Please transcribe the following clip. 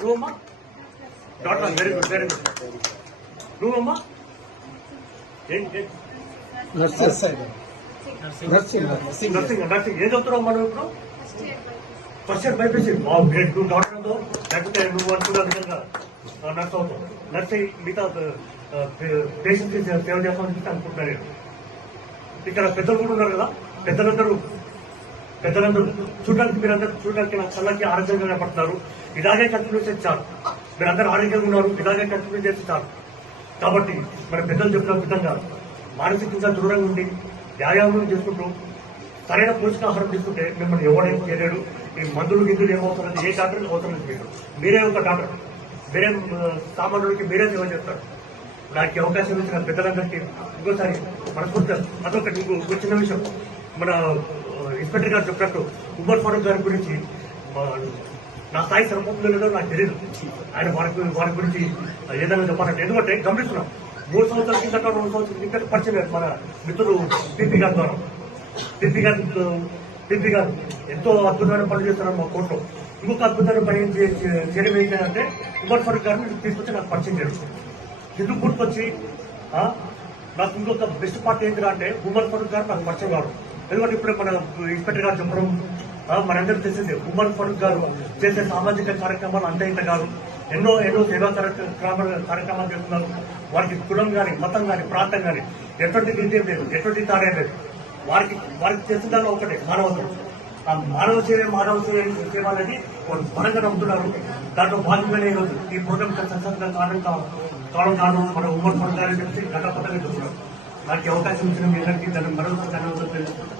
Good very good నువ్వమ్మా ఏం ఏం- nursing nursing ఏం చదువుతున్నావు మనం ఇప్పుడు? ఫస్ట్ ఇయర్ బైపీసీ బాబు గ్రేట్ నువ్వు డాక్టర్ అవుతావు లేకపోతే నువ్వు అనుకున్న విధంగా నర్స్ అవుతావు. నర్స్ మిగతా పేషెంట్ సేవ చేస్తామని చెప్పి అనుకుంటున్నాను నేను. ఇక్కడ పెద్దలు కూడా ఉన్నారు కదా? పెద్దలందరూ పెద్దలందరూ చూడడానికి మీరందరూ చూడడానికి నాకు చల్లకి ఆరోగ్యంగా కనపడుతున్నారు ఇలాగే కంటిన్యూ చేసి చాలు. మీరందరూ ఆరోగ్యంగా ఉన్నారు. ఇలాగే కంటిన్యూ చేసి చాలు. కాబట్టి మన పెద్దలు చెప్పిన విధంగా మానసికంగా దూరంగా ఉండి వ్యాయామం చేసుకుంటూ సరైన పోషకాహారం తీసుకుంటే మిమ్మల్ని ఎవడేం చేయలేడు. ఈ మందులు గిందులు ఏమవుతున్నది ఏ డాక్టర్ అవసరం లేదు మీరే ఒక డాక్టర్. మీరే సామాన్యుడికి మీరే సేవ చేస్తారు. నాకు అవకాశం ఇచ్చిన పెద్దలందరికీ ఇంకోసారి మనస్ఫూర్తిగా అదొకటి ఇంకో చిన్న విషయం. మన ఇన్స్పెక్టర్ గారు చెప్పినట్టు ఉమర్ ఫారూక్ గారి గురించి నా స్థాయి సరిపోతుందో లేదో నాకు తెలియదు. ఆయన వారి వారి గురించి ఏదైనా చెప్పాలంటే ఎందుకంటే గమనిస్తున్నాం. మూడు సంవత్సరాల కిందట రెండు సంవత్సరాల కిందట పరిచయం లేదు మన మిత్రుడు పిపి గారి ద్వారా. పిపి గారు పిపి గారు ఎంతో అద్భుతమైన పనులు చేస్తున్నారు మా కోర్టులో. ఇంకొక అద్భుతమైన పని ఏం చేయడం ఏంటంటే ఉమర్ ఫారూక్ గారిని తీసుకొచ్చి నాకు పరిచయం చేయడం. ఎందుకు గుర్తొచ్చి నాకు ఇంకొక బెస్ట్ పార్టీ ఏంటి అంటే ఉమర్ ఫరూక్ గారు నాకు పరిచయం కావడం. ఎందుకంటే ఇప్పుడు మన ఇన్స్పెక్టర్ గారు చెప్పడం మనందరూ మనందరికీ తెలిసిందే ఉమర్ ఫరూక్ గారు చేసే సామాజిక కార్యక్రమాలు అంతే ఇంత కాదు. ఎన్నో ఎన్నో సేవా కార్యక్రమాలు కార్యక్రమాలు చేస్తున్నారు. వారికి కులం కానీ మతం కానీ ప్రాంతం కానీ ఎటువంటి నిర్ణయం లేదు ఎటువంటి తాడే లేదు. వారికి వారికి తెలిసిన దానిలో ఒకటే మానవతం ఆ మానవ సేవ మానవ సేవ అనేది వాళ్ళు బలంగా నమ్ముతున్నారు. దాంట్లో భాగంగానే ఈరోజు ఈ ప్రోగ్రామ్ సక్సెస్గా కారణం కావడం కారణం మన ఉమ్మడి పనులు చెప్పి గత పద్ధతిగా చూస్తున్నారు దానికి అవకాశం ఇచ్చిన మీ అందరికీ దాన్ని మరొకసారి ధన్యవాదాలు. తెలుసుకుంటాం